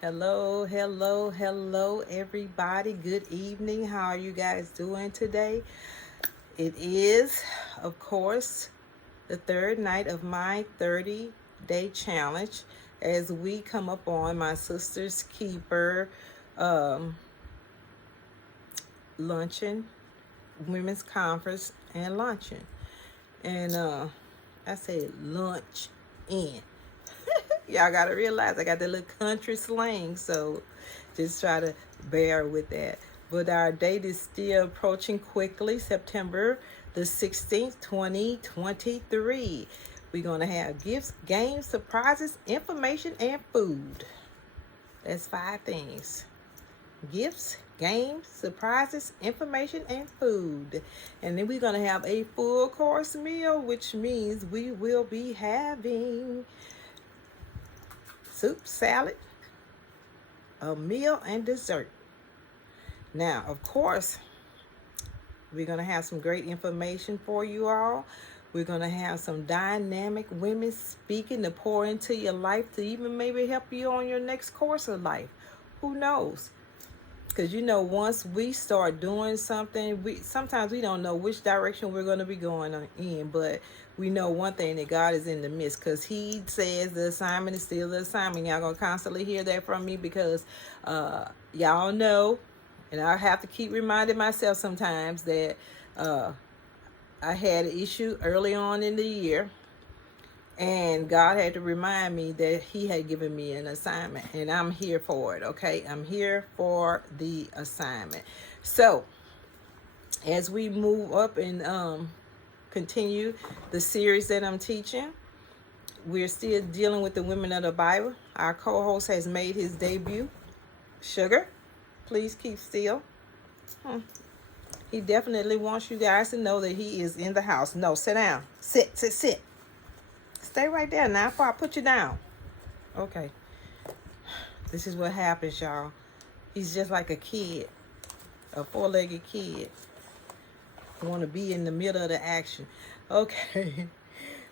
Hello, hello, hello, everybody. Good evening. How are you guys doing today? It is, of course, the third night of my 30-day challenge as we come up on my sister's keeper um, luncheon, women's conference, and luncheon. And I say lunch in. Y'all gotta realize I got that little country slang, so just try to bear with that. But our date is still approaching quickly, September the 16th, 2023. We're gonna have gifts, games, surprises, information, and food. That's 5 things. Gifts, games, surprises, information, and food. And then we're going to have a full course meal, which means we will be having soup, salad, a meal, and dessert. Now, of course, we're going to have some great information for you all. We're going to have some dynamic women speaking to pour into your life to even maybe help you on your next course of life. Who knows? Because once we start doing something, sometimes we don't know which direction we're going to be going in, but we know one thing, that God is in the midst, because He says the assignment is still the assignment. Y'all gonna constantly hear that from me, because y'all know, and I have to keep reminding myself sometimes that I had an issue early on in the year. And God had to remind me that He had given me an assignment, and I'm here for it, okay? I'm here for the assignment. So, as we move up and continue the series that I'm teaching, we're still dealing with the women of the Bible. Our co-host has made his debut. Sugar, please keep still. He definitely wants you guys to know that he is in the house. No, sit down. Sit. Stay right there now before I put you down. Okay. This is what happens, y'all. He's just like a kid, a four-legged kid. Want to be in the middle of the action. Okay.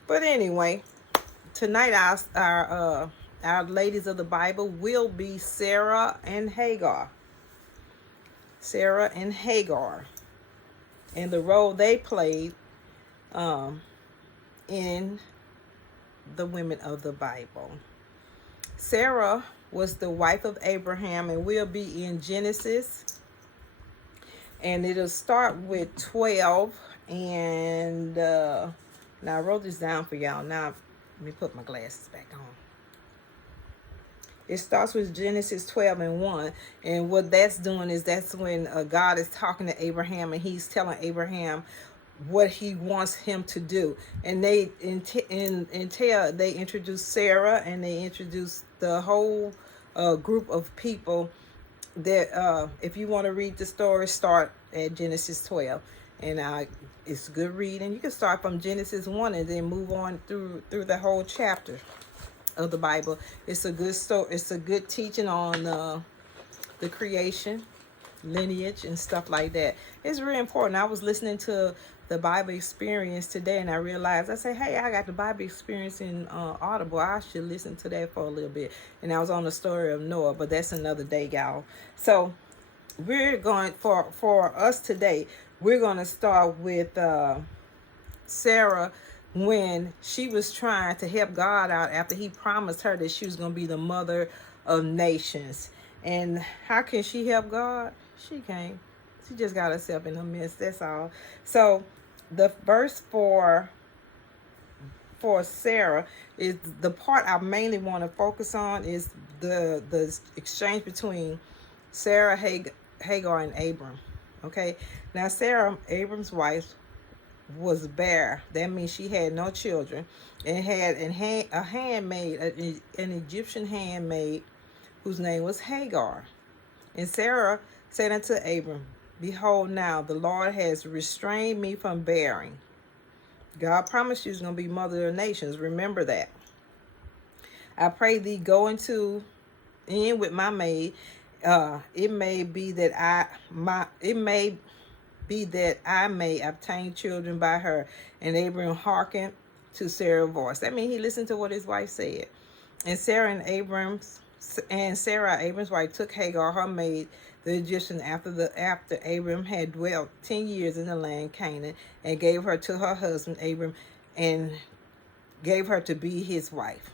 But anyway, tonight our ladies of the Bible will be Sarah and Hagar. Sarah and Hagar. And the role they played in the women of the Bible. Sarah was the wife of Abraham, and we'll be in Genesis, and it'll start with 12. And now I wrote this down for y'all. Now let me put my glasses back on. It starts with Genesis 12 and 1. And what that's doing is that's when God is talking to Abraham, and He's telling Abraham what He wants him to do. And they introduce Sarah, and they introduce the whole group of people that if you want to read the story, start at Genesis 12. And it's good reading. You can start from Genesis 1 and then move on through the whole chapter of the Bible. It's a good story. It's a good teaching on the creation, lineage, and stuff like that. It's really important. I was listening to the Bible Experience today, and I realized, I said, hey, I got the Bible Experience in Audible. I should listen to that for a little bit. And I was on the story of Noah, but that's another day, y'all. So we're going for us today, we're going to start with Sarah, when she was trying to help God out after He promised her that she was going to be the mother of nations. And how can she help God? She can't. She just got herself in her midst. That's all. So the verse for Sarah is the part I mainly want to focus on, is the exchange between Sarah, Hagar, and Abram. Okay. Now Sarah, Abram's wife, was bare. That means she had no children, and had a handmaid, an Egyptian handmaid, whose name was Hagar. And Sarah said unto Abram, behold, now the Lord has restrained me from bearing. God promised you was going to be mother of nations. Remember that. I pray thee, go in with my maid. It may be that I may obtain children by her. And Abram hearkened to Sarah's voice. That means he listened to what his wife said. And Sarah and Abram's And Sarah, Abram's wife, took Hagar, her maid, the Egyptian, after Abram had dwelt 10 years in the land Canaan, and gave her to her husband Abram, and gave her to be his wife.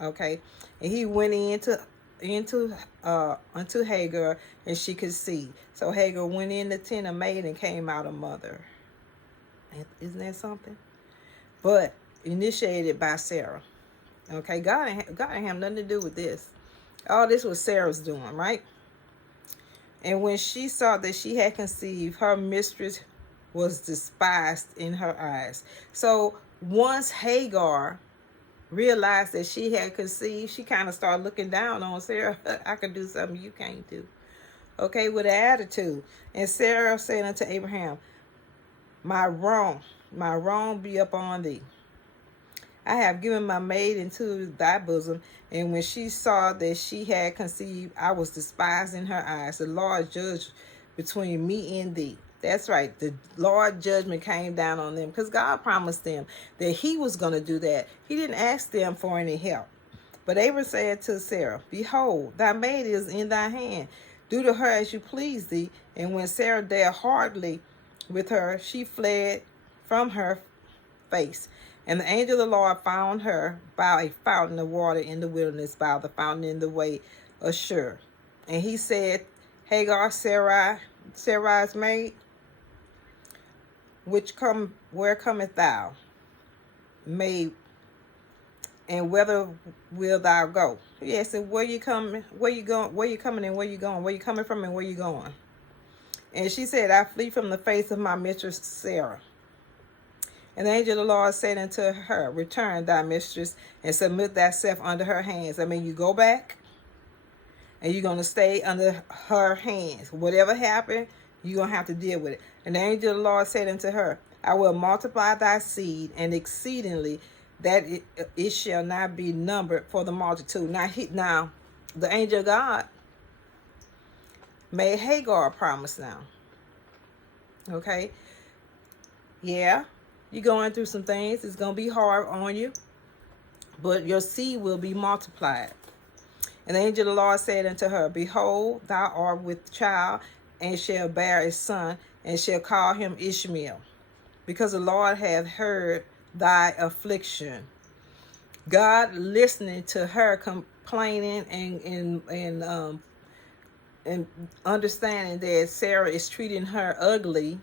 Okay, and he went unto Hagar, and she could see. So Hagar went in the tent, a maid, and came out a mother. Isn't that something? But initiated by Sarah. Okay, God ain't have nothing to do with this. All this was Sarah's doing, right? And when she saw that she had conceived, her mistress was despised in her eyes. So once Hagar realized that she had conceived, she kind of started looking down on Sarah. I could do something you can't do. Okay, with an attitude. And Sarah said unto Abraham, my wrong be upon thee. I have given my maid into thy bosom, and when she saw that she had conceived, I was despised in her eyes. The Lord judged between me and thee. That's right. The Lord judgment came down on them because God promised them that he was going to do that. He didn't ask them for any help. But Abram said to Sarah, behold, thy maid is in thy hand. Do to her as you please thee. And when Sarah dealt hardly with her, she fled from her face. And the angel of the Lord found her by a fountain of water in the wilderness, by the fountain in the way of Shur. And he said, Hagar, Sarai's maid, where cometh thou, maid, and whither will thou go? Yes, and where you coming, where you going, where you coming and where you going, where you coming from and where you going? And she said, I flee from the face of my mistress Sarah. And the angel of the Lord said unto her, return thy mistress and submit thyself under her hands. I mean, you go back and you're going to stay under her hands. Whatever happened, you're going to have to deal with it. And the angel of the Lord said unto her, I will multiply thy seed and exceedingly, that it shall not be numbered for the multitude. Now, the angel of God made Hagar a promise now. Okay? Yeah. You're going through some things. It's going to be hard on you. But your seed will be multiplied. And the angel of the Lord said unto her, behold, thou art with child, and shall bear a son, and shall call him Ishmael. Because the Lord hath heard thy affliction. God listening to her complaining and understanding that Sarah is treating her ugly,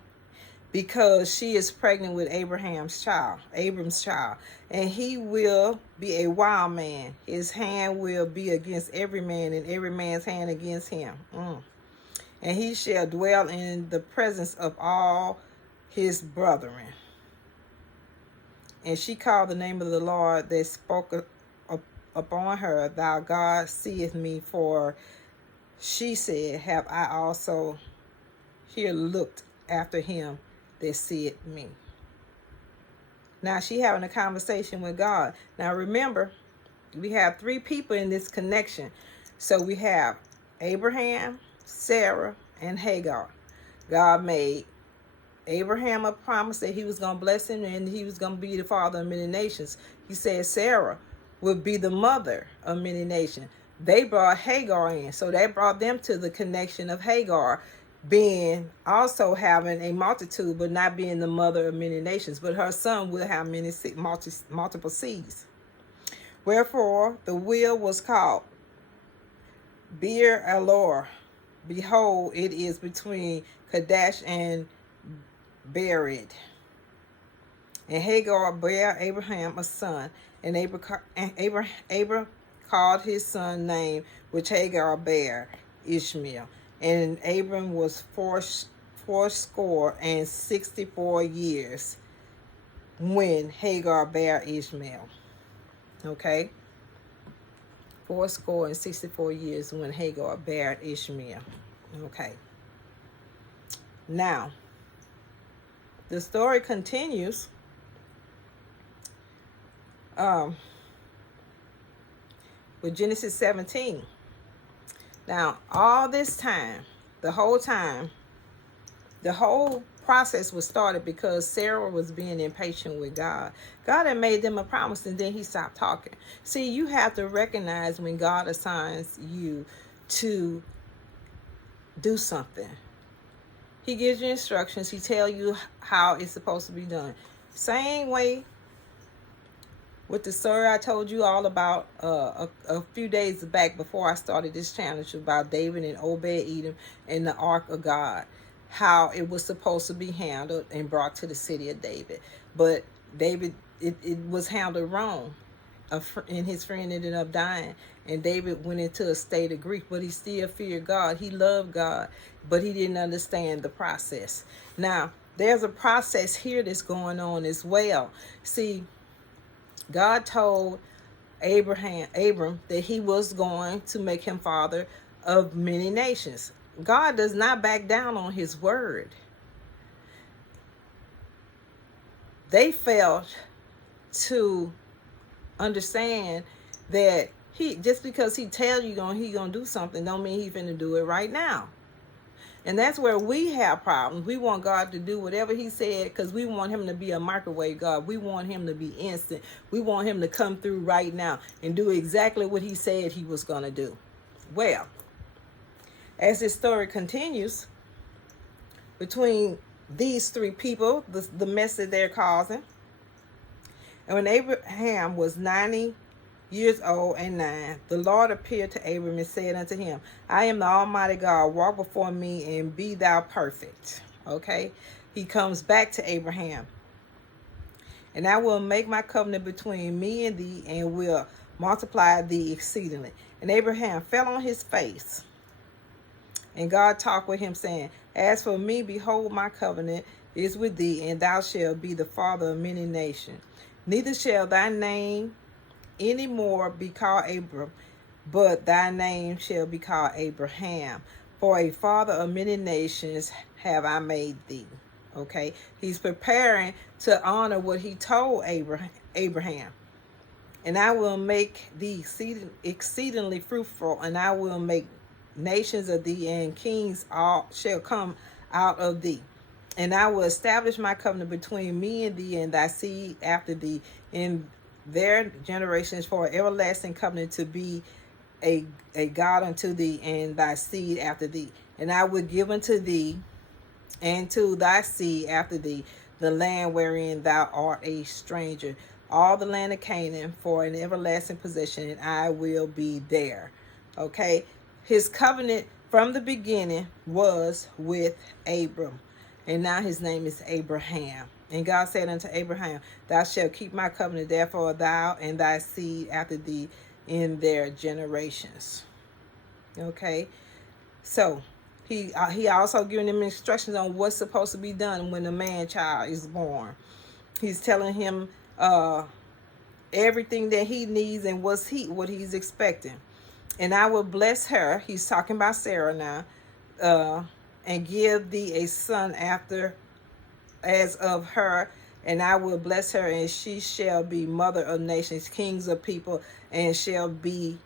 because she is pregnant with Abram's child, and he will be a wild man. His hand will be against every man, and every man's hand against him. And he shall dwell in the presence of all his brethren. And she called the name of the Lord that spoke upon her, thou God seeth me, for she said, have I also here looked after him that seeth me. Now she having a conversation with God. Now remember, we have three people in this connection. So we have Abraham, Sarah, and Hagar. God made Abraham a promise that he was going to bless him and he was going to be the father of many nations. He said Sarah would be the mother of many nations. They brought Hagar in. So that brought them to the connection of Hagar being also having a multitude, but not being the mother of many nations. But her son will have multiple seeds. Wherefore the will was called Beer Elor. Behold, it is between Kadesh and Bered. And Hagar bare Abraham a son, and Abram called his son name, which Hagar bare, Ishmael. And Abram was 64 years when Hagar bare Ishmael. Okay? 64 years when Hagar bare Ishmael. Okay. Now, the story continues. With Genesis 17. Now, all this time, the whole process was started because Sarah was being impatient with God. God had made them a promise and then he stopped talking. See, you have to recognize when God assigns you to do something. He gives you instructions. He tells you how it's supposed to be done. Same way with the story I told you all about a few days back before I started this challenge about David and Obed-Edom and the Ark of God, how it was supposed to be handled and brought to the city of David. But David, it was handled wrong. And his friend ended up dying, and David went into a state of grief, but he still feared God. He loved God, but he didn't understand the process. Now, there's a process here that's going on as well. See, God told Abram that he was going to make him father of many nations. God does not back down on his word. They failed to understand that he, just because he tell you he gonna do something, don't mean he finna do it right now. And that's where we have problems. We want God to do whatever he said because we want him to be a microwave God. We want him to be instant. We want him to come through right now and do exactly what he said he was going to do. Well, as this story continues, between these three people, the mess that they're causing, and when Abraham was 90 years old and 9, the Lord appeared to Abram and said unto him, I am the Almighty God, walk before me and be thou perfect. Okay, he comes back to Abraham. And I will make my covenant between me and thee, and will multiply thee exceedingly. And Abraham fell on his face, and God talked with him, saying, As for me, behold, my covenant is with thee, and thou shalt be the father of many nations. Neither shall thy name any more be called Abram, but thy name shall be called Abraham. For a father of many nations have I made thee. Okay, he's preparing to honor what he told Abraham. And I will make thee exceedingly fruitful, and I will make nations of thee, and kings all shall come out of thee. And I will establish my covenant between me and thee and thy seed after thee in their generations, for an everlasting covenant, to be a God unto thee and thy seed after thee. And I will give unto thee and to thy seed after thee the land wherein thou art a stranger, all the land of Canaan, for an everlasting possession, and I will be there. Okay, his covenant from the beginning was with Abram, and now his name is Abraham. And God said unto Abraham, Thou shalt keep my covenant, therefore thou and thy seed after thee in their generations. Okay, so he also giving him instructions on what's supposed to be done when a man child is born. He's telling him everything that he needs and what he's expecting. And I will bless her. He's talking about Sarah now, and give thee a son after as of her, and I will bless her, and she shall be mother of nations, kings of people, and shall be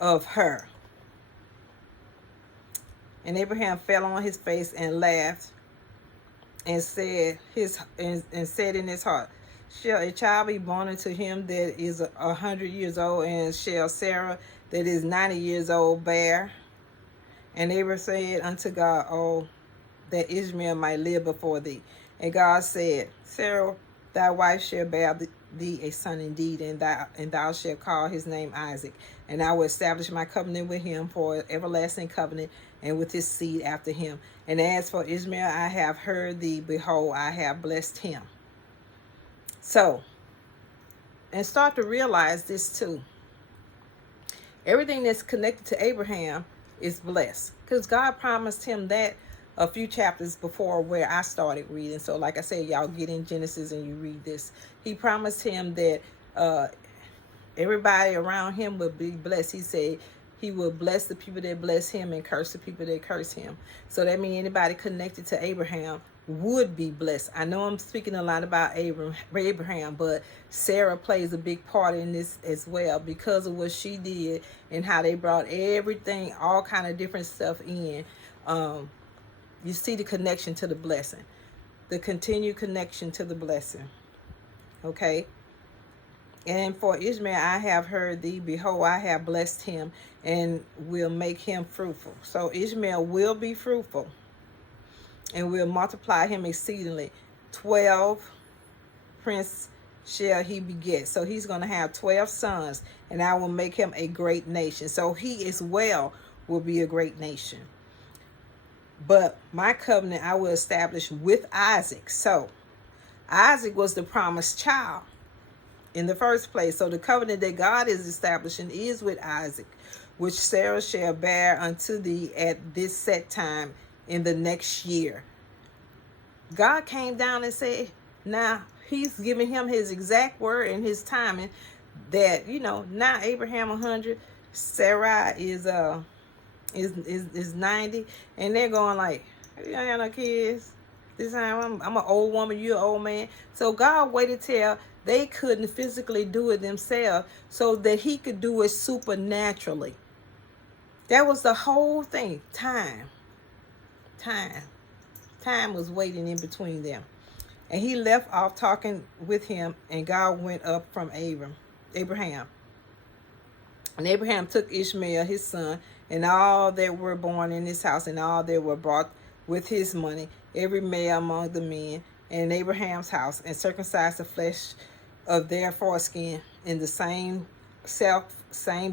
of her. And Abraham fell on his face and laughed, and said in his heart, Shall a child be born unto him that is 100 years old, and shall Sarah that is 90 years old bear? And Abraham said unto God, Oh, that Ishmael might live before thee. And God said, Sarah, thy wife shall bear thee a son indeed, and thou shalt call his name Isaac. And I will establish my covenant with him for an everlasting covenant, and with his seed after him. And as for Ishmael, I have heard thee, behold, I have blessed him. So, and start to realize this too. Everything that's connected to Abraham is blessed, because God promised him that a few chapters before where I started reading. So like I said, y'all get in Genesis and you read this. He promised him that everybody around him would be blessed. He said he will bless the people that bless him and curse the people that curse him. So that means anybody connected to Abraham would be blessed. I know I'm speaking a lot about Abraham, but Sarah plays a big part in this as well, because of what she did and how they brought everything, all kind of different stuff in. You see the connection to the blessing, the continued connection to the blessing. Okay. And for Ishmael, I have heard thee. Behold, I have blessed him and will make him fruitful. So Ishmael will be fruitful and will multiply him exceedingly. 12 prince shall he beget. So he's going to have 12 sons, and I will make him a great nation. So he as well will be a great nation. But my covenant I will establish with Isaac. So Isaac was the promised child in the first place. So the covenant that God is establishing is with Isaac, which Sarah shall bear unto thee at this set time in the next year. God came down and said, now he's giving him his exact word and his timing that, now Abraham 100, Sarai is 90, and they're going like, you don't have no kids. This time I'm an old woman, you're an old man. So God waited till they couldn't physically do it themselves so that he could do it supernaturally. That was the whole thing. Time was waiting in between them. And he left off talking with him, and God went up from Abraham. And Abraham took Ishmael his son, and all that were born in his house, and all that were bought with his money, every male among the men in Abraham's house, and circumcised the flesh of their foreskin in the same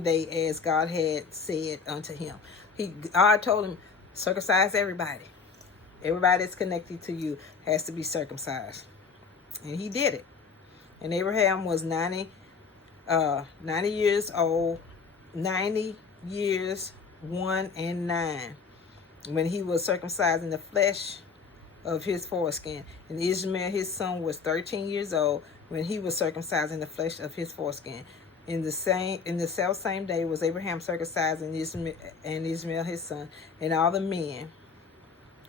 day as God had said unto him. God told him, circumcise everybody. Everybody that's connected to you has to be circumcised. And he did it. And Abraham was 90 years old, 90 years, 1 and 9, when he was circumcised in the flesh of his foreskin. And Ishmael, his son, was 13 years old when he was circumcised in the flesh of his foreskin. In the self same day was Abraham circumcised, and Ishmael his son, and all the men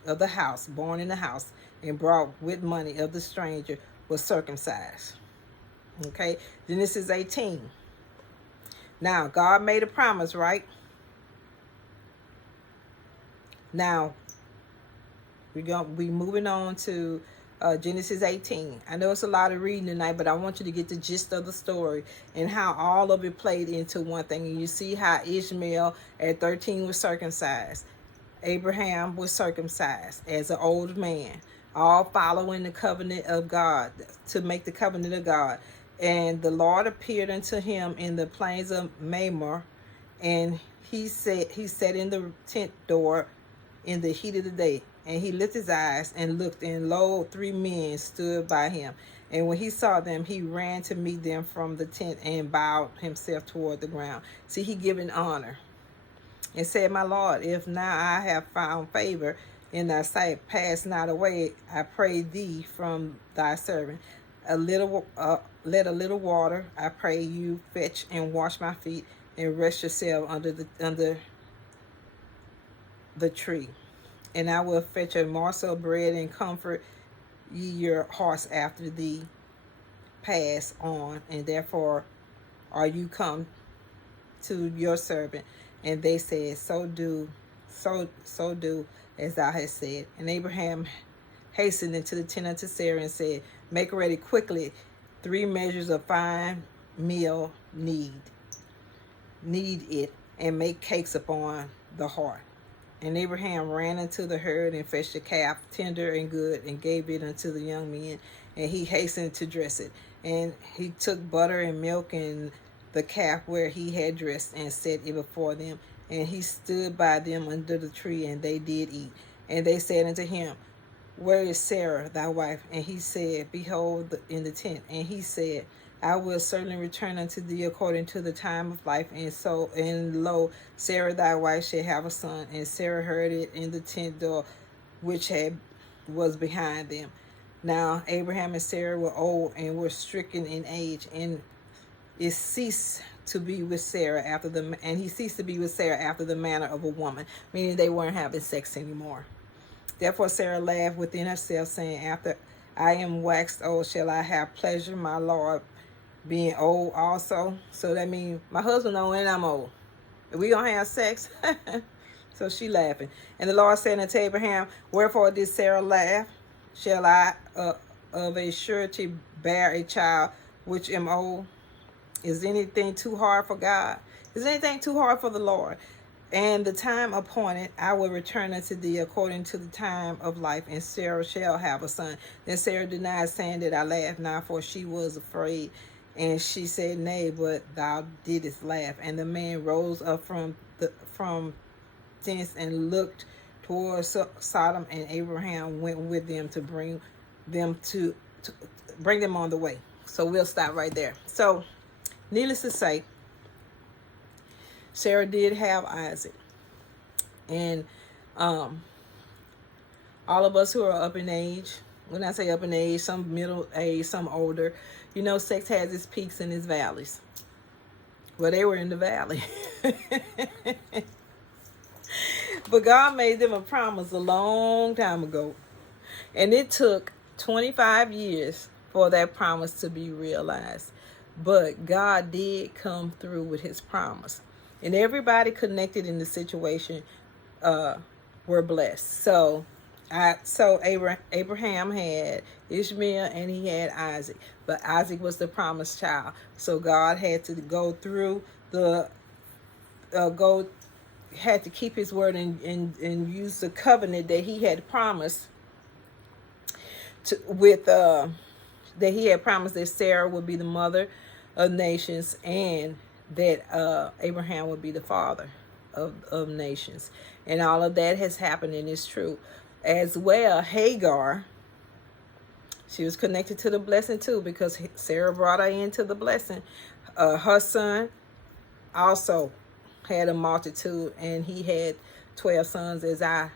of the house, born in the house, and brought with money of the stranger, was circumcised. Okay, Genesis 18. Now, God made a promise, right? Now, we moving on to Genesis 18. I know it's a lot of reading tonight, but I want you to get the gist of the story and how all of it played into one thing. And you see how Ishmael at 13 was circumcised. Abraham was circumcised as an old man, all following the covenant of God, to make the covenant of God. And the Lord appeared unto him in the plains of Mamre, and he sat in the tent door in the heat of the day. And he lifted his eyes and looked, and lo, 3 men stood by him. And when he saw them, he ran to meet them from the tent and bowed himself toward the ground. See, he giving honor. And said, my Lord, if now I have found favor in thy sight, pass not away, I pray thee, from thy servant. Let a little water, I pray you, fetch and wash my feet, and rest yourself under the tree. And I will fetch a morsel of bread, and comfort ye your hearts after thee pass on. And therefore are you come to your servant. And they said, so do as thou hast said. And Abraham hastened into the tent unto Sarah and said, make ready quickly 3 measures of fine meal, knead it, and make cakes upon the hearth. And Abraham ran into the herd and fetched a calf, tender and good, and gave it unto the young men. And he hastened to dress it. And he took butter and milk and the calf where he had dressed, and set it before them. And he stood by them under the tree, and they did eat. And they said unto him, where is Sarah thy wife? And he said, behold, in the tent. And he said, I will certainly return unto thee according to the time of life. And lo, Sarah thy wife shall have a son. And Sarah heard it in the tent door which was behind them. Now Abraham and Sarah were old and were stricken in age, and he ceased to be with Sarah after the manner of a woman, meaning they weren't having sex anymore. Therefore Sarah laughed within herself, saying, after I am waxed old, shall I have pleasure, my Lord being old also? So that means my husband old and I'm old. We gonna have sex. So she laughing. And the Lord said unto Abraham, wherefore did Sarah laugh? Shall I of a surety bear a child which am old? Is anything too hard for God? Is anything too hard for the Lord? And the time appointed, I will return unto thee according to the time of life, and Sarah shall have a son. Then Sarah denied, saying that I laughed not, for she was afraid. And she said, nay, but thou didst laugh. And the man rose up from thence and looked towards Sodom, and Abraham went with them to bring them to bring them on the way. So we'll stop right there. So, needless to say, Sarah did have Isaac. And all of us who are up in age, when I say up in age, some middle age, some older, you know, sex has its peaks and its valleys. Well, they were in the valley. But God made them a promise a long time ago. And it took 25 years for that promise to be realized. But God did come through with his promise. And everybody connected in the situation were blessed. So Abraham had Ishmael and he had Isaac. But Isaac was the promised child. So God had to go through had to keep his word and use the covenant that he had promised that he had promised that Sarah would be the mother of nations, and that Abraham would be the father of nations. And all of that has happened, and it's true. As well, Hagar, she was connected to the blessing too, because Sarah brought her into the blessing. Her son also had a multitude, and he had 12 sons, as I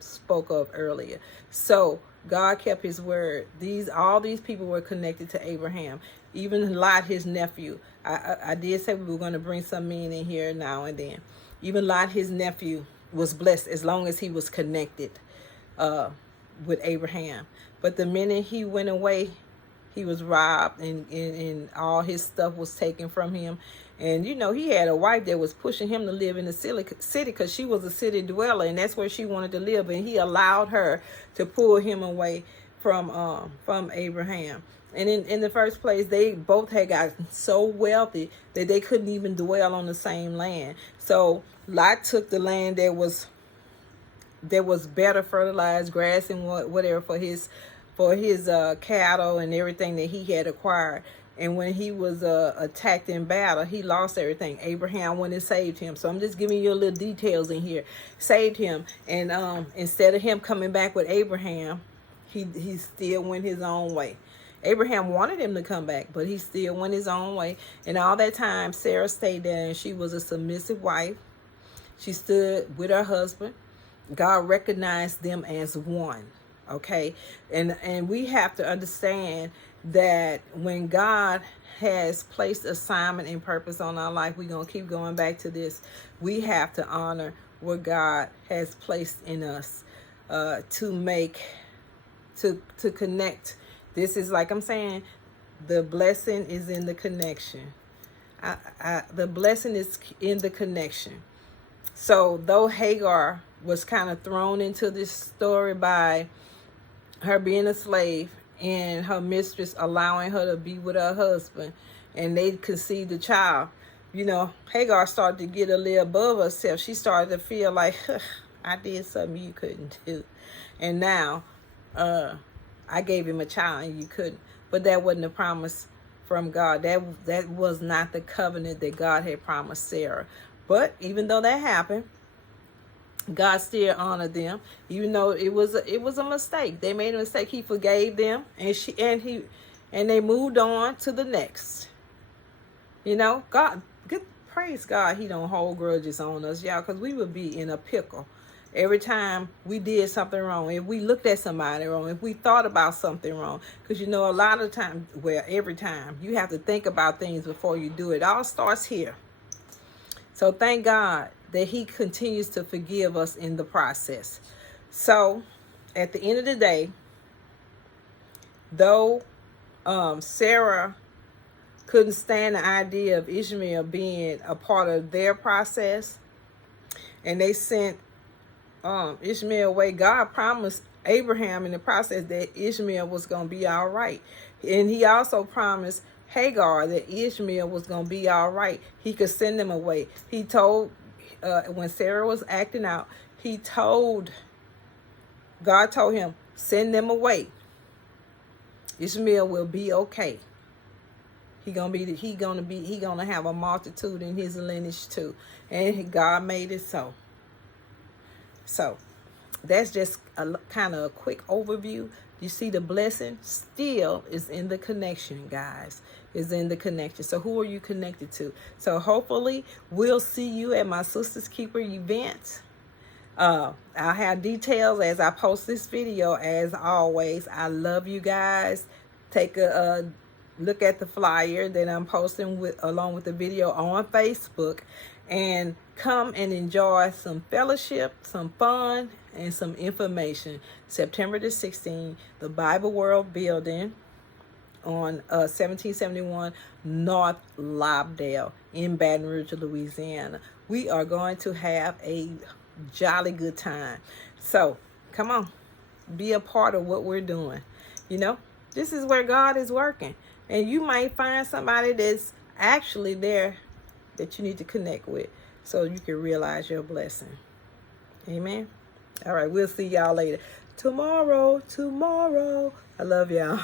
spoke of earlier. So God kept his word. All these people were connected to Abraham. Even Lot, his nephew. I did say we were going to bring some men in here now and then. Even Lot, his nephew, was blessed as long as he was connected with Abraham. But the minute he went away, he was robbed, and all his stuff was taken from him. And, you know, he had a wife that was pushing him to live in the city because she was a city dweller, and that's where she wanted to live. And he allowed her to pull him away from Abraham. And in the first place, they both had gotten so wealthy that they couldn't even dwell on the same land. So Lot took the land that was better fertilized, grass and whatever for his cattle and everything that he had acquired. And when he was attacked in battle, he lost everything. Abraham went and saved him. So I'm just giving you a little details in here. Saved him. And instead of him coming back with Abraham, he still went his own way. Abraham wanted him to come back, but he still went his own way. And all that time, Sarah stayed there, and she was a submissive wife. She stood with her husband. God recognized them as one. Okay, and we have to understand that when God has placed assignment and purpose on our life, we're going to keep going back to this. We have to honor what God has placed in us to connect. This is, like I'm saying, the blessing is in the connection. The blessing is in the connection. So though Hagar was kind of thrown into this story by her being a slave and her mistress allowing her to be with her husband, and they conceived a child, you know, Hagar started to get a little above herself. She started to feel like, I did something you couldn't do. And now I gave him a child and you couldn't. But that wasn't a promise from God. That was not the covenant that God had promised Sarah. But even though that happened, God still honored them, even though it was a mistake. They made a mistake. He forgave them, and they moved on to the next. You know, God, praise God, he don't hold grudges on us, y'all, because we would be in a pickle every time we did something wrong. If we looked at somebody wrong, if we thought about something wrong, because you know, a lot of times, well, every time you have to think about things before you do it. It all starts here. So thank God that he continues to forgive us in the process. So at the end of the day, though Sarah couldn't stand the idea of Ishmael being a part of their process, and they sent Ishmael away. God promised Abraham in the process that Ishmael was going to be all right. And he also promised Hagar that Ishmael was going to be all right. He could send them away. He told, when Sarah was acting out, God told him, send them away. Ishmael will be okay. He gonna have a multitude in his lineage too. And God made it so. So that's just a kind of a quick overview. You see, the blessing still is in the connection, guys. Is in the connection. So who are you connected to? So hopefully we'll see you at my Sisters Keeper event. I'll have details as I post this video. As always, I love you guys. Take a look at the flyer that I'm posting along with the video on Facebook, and come and enjoy some fellowship, some fun, and some information. September the 16th, the Bible World Building on 1771 North Lobdell in Baton Rouge, Louisiana. We are going to have a jolly good time. So come on, be a part of what we're doing. You know, this is where God is working, and you might find somebody that's actually there that you need to connect with so you can realize your blessing. Amen. All right, we'll see y'all later tomorrow. I love y'all.